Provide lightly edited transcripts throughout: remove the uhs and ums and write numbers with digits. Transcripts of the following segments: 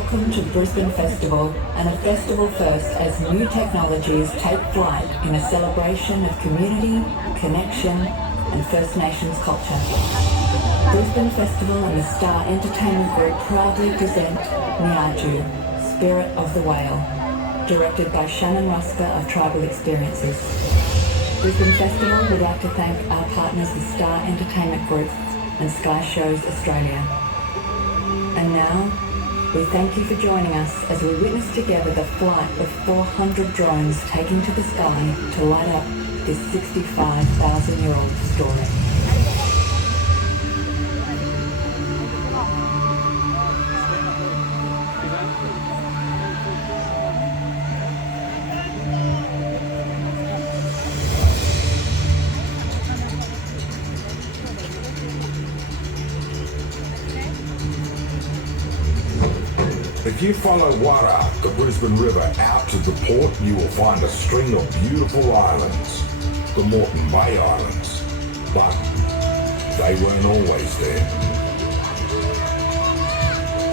Welcome to Brisbane Festival, and a festival first as new technologies take flight in a celebration of community, connection and First Nations culture. Brisbane Festival and the Star Entertainment Group proudly present Niergoo, Spirit of the Whale, directed by Shannon Rusker of Tribal Experiences. Brisbane Festival would like to thank our partners the Star Entertainment Group and Sky Shows Australia. And now, we thank you for joining us as we witness together the flight of 400 drones taking to the sky to light up this 65,000-year-old story. If you follow Wara, the Brisbane River, out to the port, you will find a string of beautiful islands, the Moreton Bay Islands. But they weren't always there.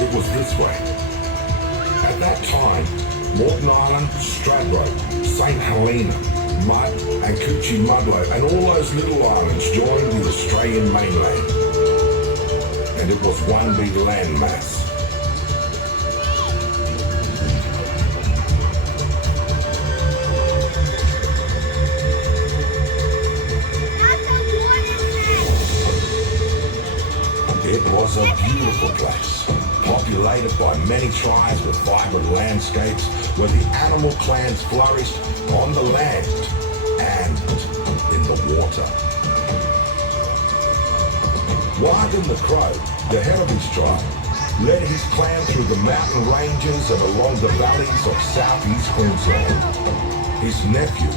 It was this way. At that time, Moreton Island, Stradbroke, St Helena, Mudd and Coochie Mudlow and all those little islands joined the Australian mainland. And it was one big landmass. It was a beautiful place, populated by many tribes with vibrant landscapes where the animal clans flourished on the land and in the water. Wagon the Crow, the head of his tribe, led his clan through the mountain ranges and along the valleys of southeast Queensland. His nephew,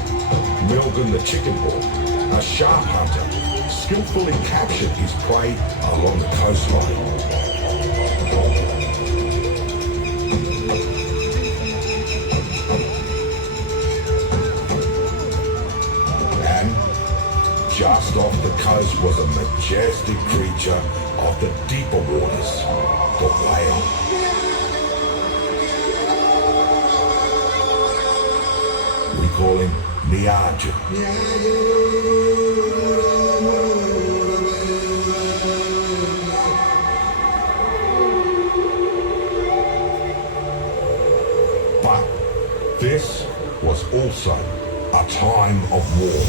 Niergoo the Chicken Hawk, a sharp hunter, skillfully captured his prey along the coastline. And just off the coast was a majestic creature of the deeper waters, the whale. We call him Niergoo. But this was also a time of war.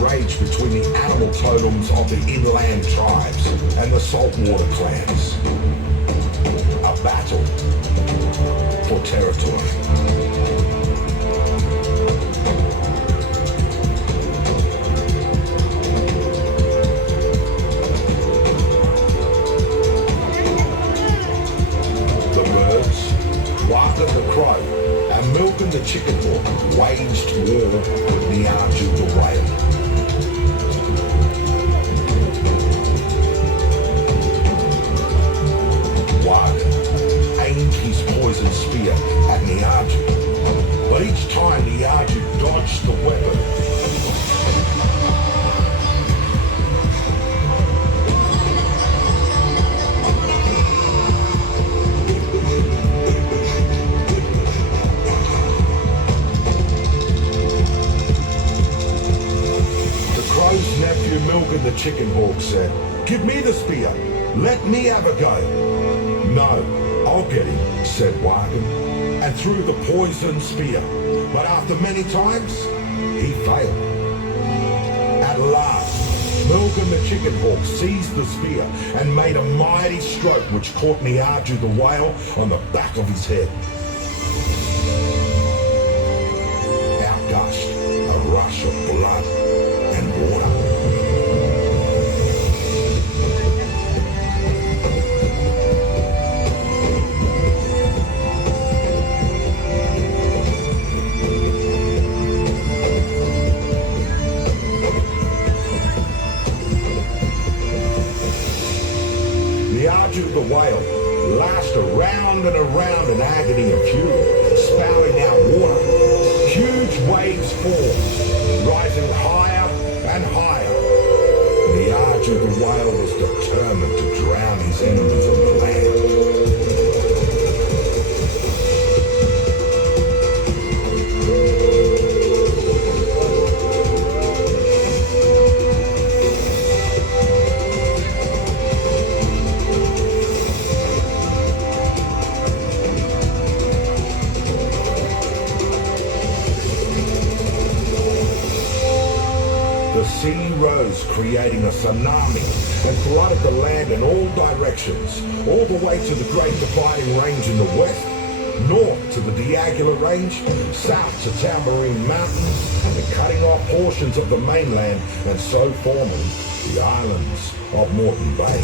Raged between the animal totems of the inland tribes and the saltwater clans. A battle for territory. The birds, Wagon the Crow, and Milton the Chicken Hawk waged war with Niergoo the Whale. Aimed his poison spear at Niergoo, but each time Niergoo dodged the weapon. The Crow's nephew Milton the Chicken Hawk said, "Give me the spear, let me have a go." "No, I'll get him," said Wagon, and threw the poisoned spear. But after many times, he failed. At last, Milton the Chicken Hawk seized the spear and made a mighty stroke which caught Niergoo the Whale on the back of his head. Out gushed a rush of blood and water. Niergoo the whale lashed around and around in agony and fury, spouting out water. Huge waves formed, rising higher and higher. Niergoo the whale was determined to drown his enemies on the land. The sea rose, creating a tsunami, and flooded the land in all directions, all the way to the Great Dividing Range in the west, north to the Diagula Range, south to Tambourine Mountains, and cutting off portions of the mainland, and so forming the islands of Moreton Bay.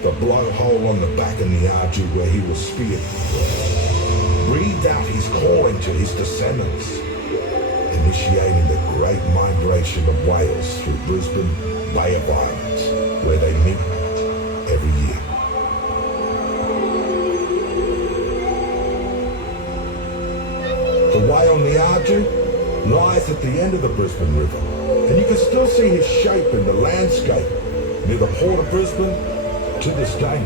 The blowhole on the back of Niergoo where he was speared breathed out his calling to his descendants, initiating the great migration of whales through Brisbane Bay of Islands, where they meet every year. The whale Niergoo lies at the end of the Brisbane River, and you can still see his shape in the landscape near the port of Brisbane to this day.